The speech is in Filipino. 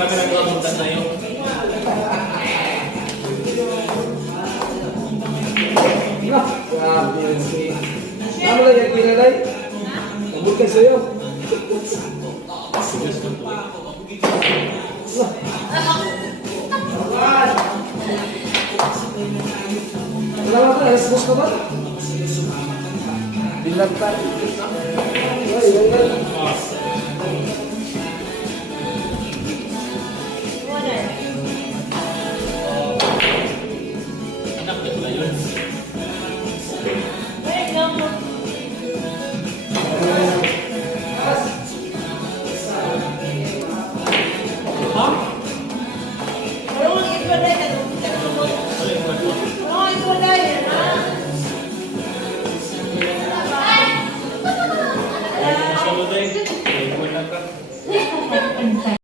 kami nagpapunta sa'yo. Grabe yun si... Ano lang yung pinalay? Nabot ka sa'yo. Wala ka, alas ka ba? Binagtan. Ay.